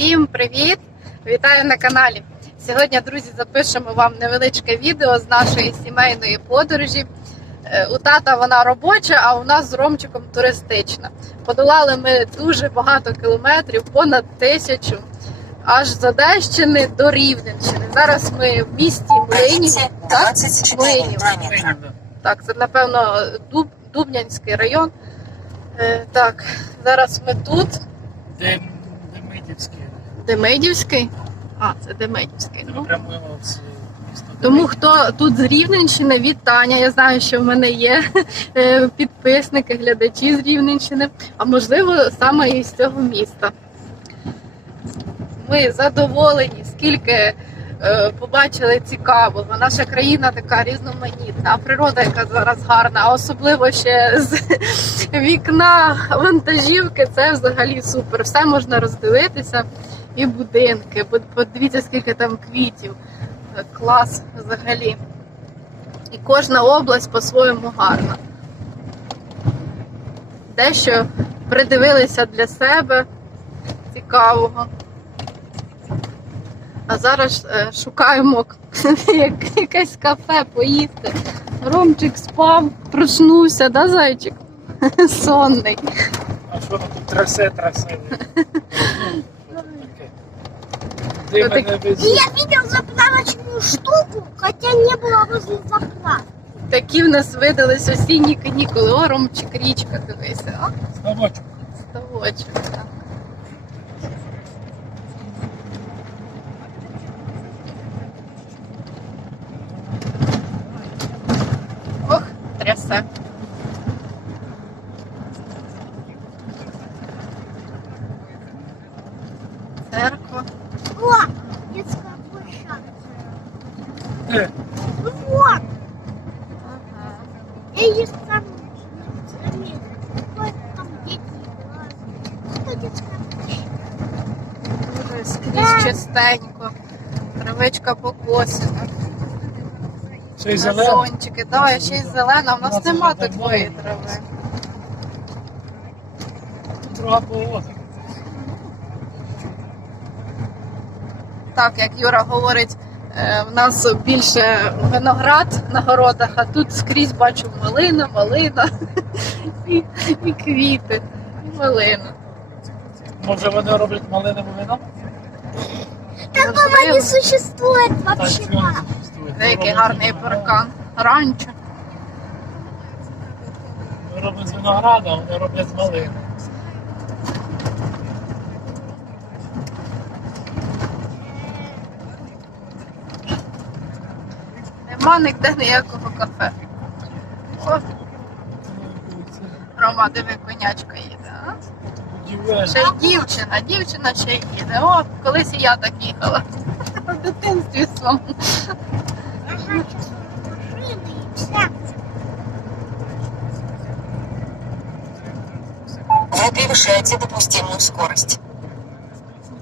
Всім привіт! Вітаю на каналі. Сьогодні, друзі, запишемо вам невеличке відео з нашої сімейної подорожі. Е, У тата вона робоча, а у нас з Ромчиком туристична. Подолали ми дуже багато кілометрів, понад тисячу, аж з Одещини до Рівненщини. Зараз ми в місті Млинів. Так? Млинів. Так, це напевно Дуб, Дубнянський район. Е, Так, зараз ми тут. Де Демидівський. Демидівський. А, це Демидівський. Ну. Тому хто тут з Рівненщини, вітання. Я знаю, що в мене є е, підписники, глядачі з Рівненщини, а можливо, саме із цього міста. Ми задоволені, скільки е, побачили цікавого. Наша країна така різноманітна, а природа, яка зараз гарна, а особливо ще з вікна вантажівки, це взагалі супер. Все можна роздивитися. І будинки. Подивіться, скільки там квітів. Клас взагалі. І кожна область по-своєму гарна. Дещо придивилися для себе цікавого. А зараз е, шукаємо якесь кафе поїсти. Ромчик спав, проснувся, да, зайчик? Сонний. А що тут трясе, трясе? Ну, таке. Де Отак- мене. Я видел заправочную штуку, хотя не было возле заправки. Такі в нас видались осінні канікули. О, Ромчик, річка, дивися. О, Ставочок. ставочок. так. Ох, трясе. Церква. О, детская площадка. Де? Ну вот, Ага. и есть там скамейка. Ой, там дети играют. Это детская площадка. Скрізь чистенько. Травичка покосена. Ще й зелене. Газончики, да, ще й зелена. У нас нема такої трави. Друга погода. Так, як Юра говорить, е, в нас більше виноград на городах, а тут скрізь бачу малина, малина і, і квіти, і малина. Може вони роблять малинове вино? Такого не существует вообще. Деякий гарний паркан. Ранчо. Роблять з винограда, вони роблять з малини. Нема ніде ніякого кафе. О, Рома, диви, конячка їде. А? Ще й дівчина, дівчина ще й їде. О, колись і я так їхала. В дитинстві своєму. Не превышайте допустимую скорость.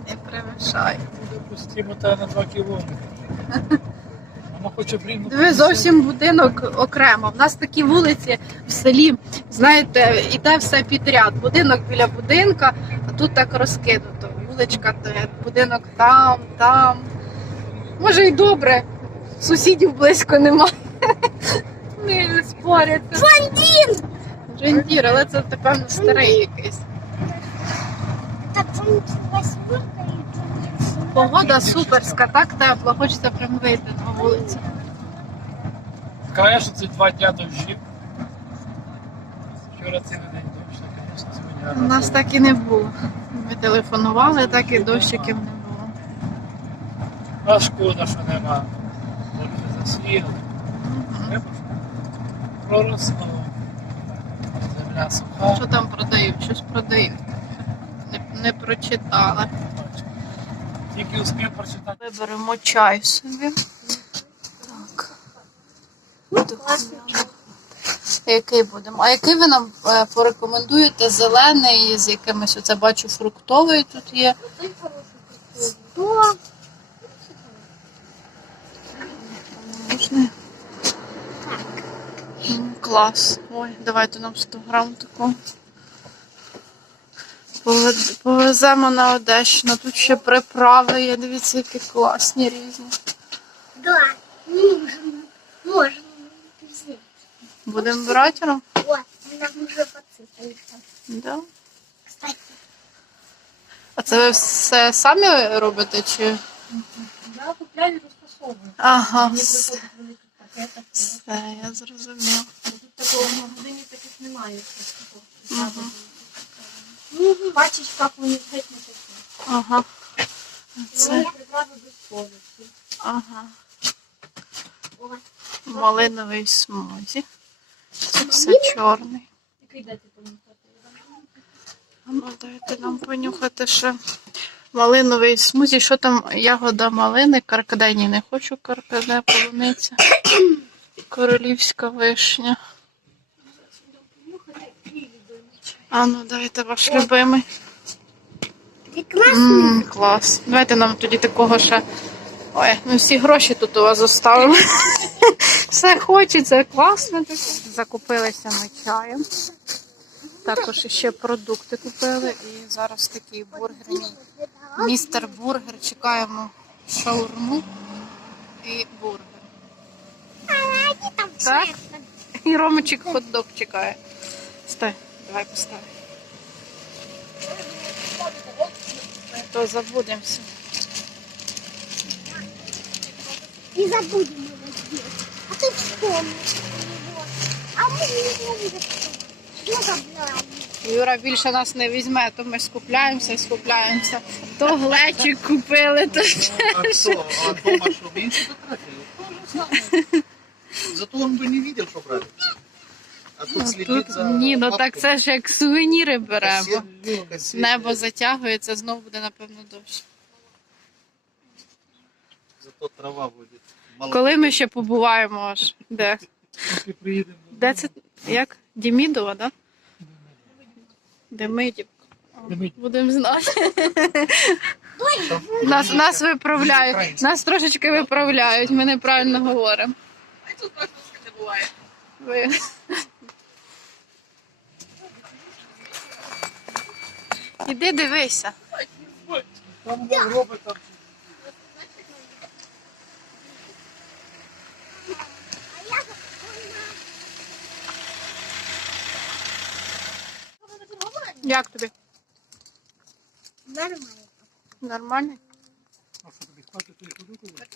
Не перевишай. Допустимо та на 2 кілометри. Вона хоче прийняти. Диви, зовсім будинок окремо. В нас такі вулиці в селі, знаєте, іде все підряд. Будинок біля будинка, а тут так розкинуто. Вуличка, будинок там, там. Може й добре, сусідів близько нема. Не спорять. Блондин! Джендір, але це, напевно, старий якийсь. Восьмерка и Джонни Погода суперська, так тепло, хочеться прям вийти на вулицю. Каже, це два дня дощів. Вчора цілий день дощ, так, звісно, сьогодні. У нас так і не було. Ми телефонували, так і дощиків не було. А шкода, що нема. Може засіяли. Треба ж. Проросло. Земля суха. Що там продають? Щось продають. Не, не прочитала. Тільки успів прочитати. Виберемо чай собі. Так. Який будемо? А який ви нам е, порекомендуєте? Зелений з якимось, оце бачу, фруктовий тут є. Клас. Ой, давайте нам 100 грам такого. Повеземо на Одещину. Тут ще приправи є. Дивіться, які класні різні. Да, нужен. Можно взять. Будемо брати? Ром? Вот, нам уже подсыпали. Да. Кстати, А це ви все самі робите чи? Я купляю і. Ага, Мені все, приходить великих пакетах. все, я зрозуміла. Тут такого в магазині таких немає. щось такого. Мгм. Ну, Пачечка вони геть не такі. Ага. Це, Це приправи без повністю. ага. Малиновий смузі. Це все чорний. Який дайте помітати? А Ну, дайте нам понюхати ще малиновий смузі. Що там? Ягода малини, каркаде. Ні, не хочу каркаде, полуниця. Королівська вишня. А ну дайте ваш любимий. Ммм, клас. Давайте нам тоді такого ще. Ой, ми всі гроші тут у вас оставили. Все хочеться, класно. таке. Закупилися ми чаєм. Також ще продукти купили. І зараз такий бургерний. Містер бургер. Чекаємо шаурму і бургер. Так. І Ромочик хот-дог чекає. Стой, давай поставимо. То забудемося. Не забудем его сделать. А ты вспомнишь его. А мы не забудем. Что забрали? Юра більше нас не візьме, то ми скупляємося і скупляємося. То глечик купили, то А что? А дома что, меньше потратили? То же самое. Зато он бы не видел, что брали. А тут Ну, тут за ні, ну так це ж як сувеніри беремо. Кассет. Небо затягується, знову буде напевно дощ. Зато трава будет. Мало Коли ми ще побуваємо аж? Де? Поки приїдемо. Де це? Як? Дімідова, да? Демидів. Демидів. Будемо знати. Нас, нас виправляють. Нас трошечки виправляють, ми неправильно говоримо. Ви. Іди дивися. Там робить там. Як тобі? Нормально. Нормально? А що тобі хватить тої продукти?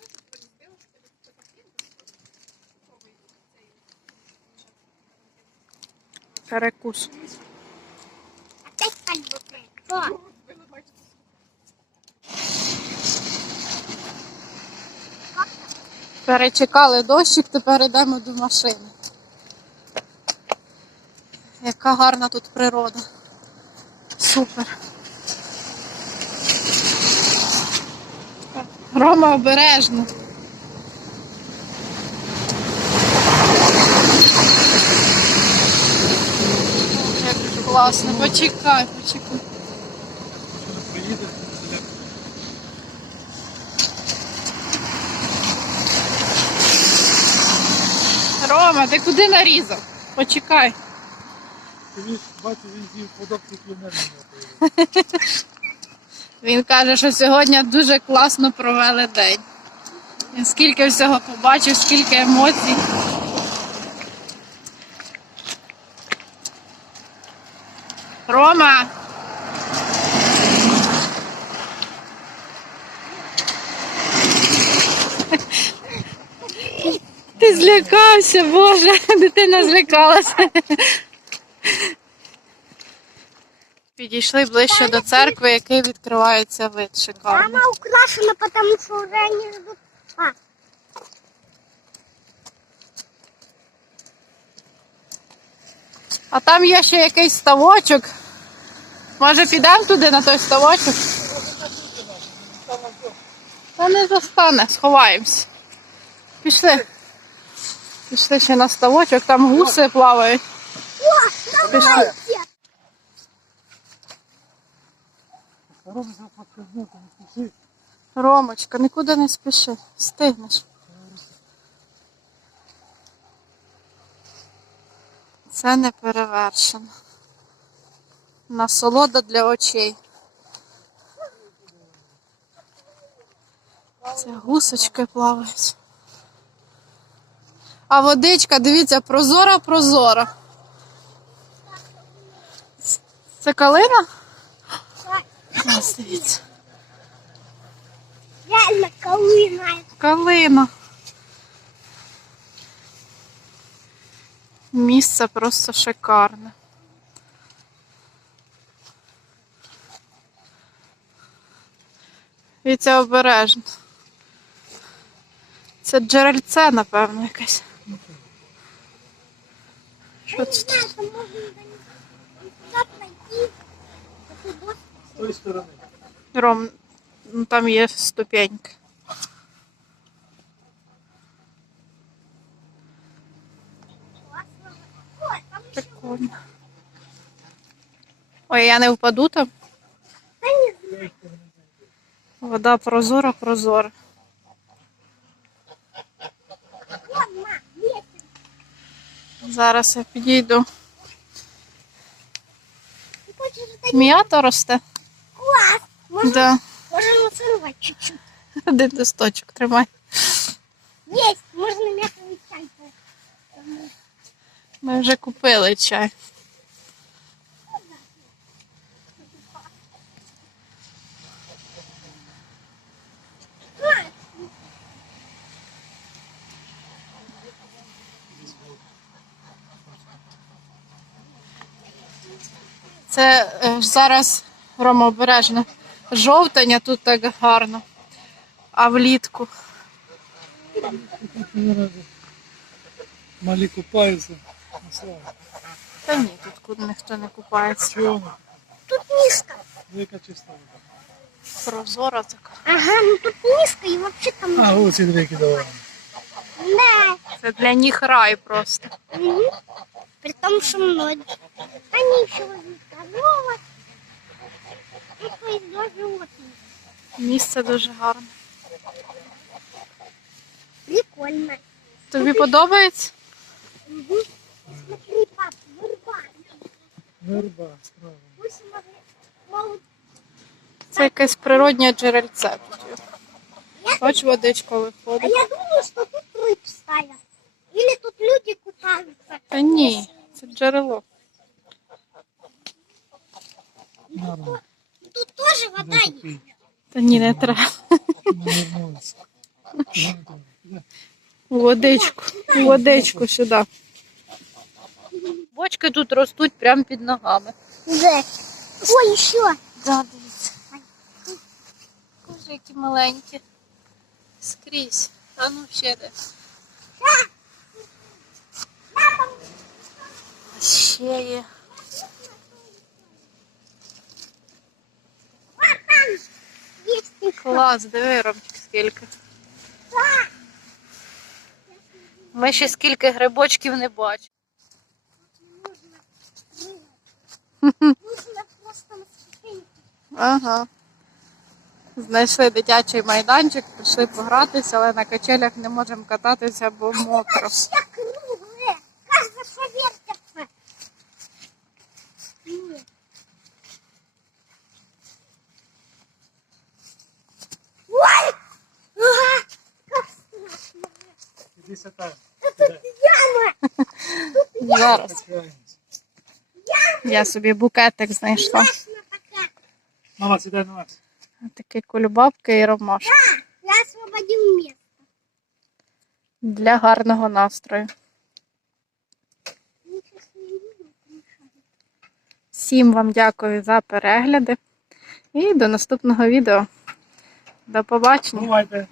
Перекус. Опять кальбуты. Что? Перечекали дощик, тепер йдемо до машини. Яка гарна тут природа. Супер. Рома обережно. Як класно, почекай, почекай. Рома, ти куди нарізав? Почекай. Він бачу, він з'їв подобки піонерні. Він каже, що сьогодні дуже класно провели день. Скільки всього побачив, скільки емоцій. Рома! Ти злякався, Боже, дитина злякалася. Підійшли ближче до церкви, який відкривається вид шикарний. Она украшена, потому что уже они ждут. А, А там є ще якийсь ставочок. Може підемо туди на той ставочок? Та не застане, сховаємось. Пішли. Пішли ще на ставочок, там гуси плавають. Пішли. Ромочка, нікуди не спіши, встигнеш. Це не перевершено. Насолода для очей. Це гусочки плавають. А водичка, дивіться, прозора, прозора. Це калина? Ось, дивіться. Реально калина. Калина. Місце просто шикарне. Віця обережно. Це джерельце, напевно, якесь. Що це? З тої сторони. Ром, ну там є. Ой, Прикольно. Ой, я не впаду там. Вода прозора, прозора. Зараз я підійду. Ты хочешь это М'ята росте. класс? Можно, Да. можно сорвать чуть-чуть. Один листочок тримай. Есть, можно мятный чай. Ми вже купили чай. Це е, ж зараз Рома обережно. Жовтень, а тут так гарно. А влітку. Малі купаються. Та ні, тут куди ніхто не купається. Тут низко. Велика чиста вода. Прозора така. Ага, ну тут низко и вообще там... А, ось і дві давай. Да. Це для них рай просто. Мгм При том, что многие. Они еще возле корова. Тут есть два животных. Місце дуже гарне. Прикольно. Тобі подобається? Мгм. Смотри, пап, вырва. Верба, справа. Пусть могли- могут Це якесь природнє джерельце тут. є. Бач, водичка А виходить. я думаю, что тут рыб ставят. Или тут люди купаются. та ні, це джерело. Тут тоже вода попий. Та ні, не треба. Водичку. Водичку сюди. Бочки тут ростуть прямо під ногами. Да. Ой, еще. Да, дивіться. Боже, які маленькі. Скрізь. А ну ще де. Есть. Клас, диви, Ромчик, скільки. Ми ще скільки грибочків не бачимо. Ага. Знайшли дитячий майданчик, пішли погратися, але на качелях не можемо кататися, бо мокро. Все круглые. Кажется, что вертятся. Нет. Ой! Ага! Как страшно. Іди сюди. Яма! Зараз я собі букетик знайшла. Мама, сідай на нас. Такі кульбабки і ромашки Я освободил место. для гарного настрою. Всім вам дякую за перегляди і до наступного відео. До побачення. Бувайте.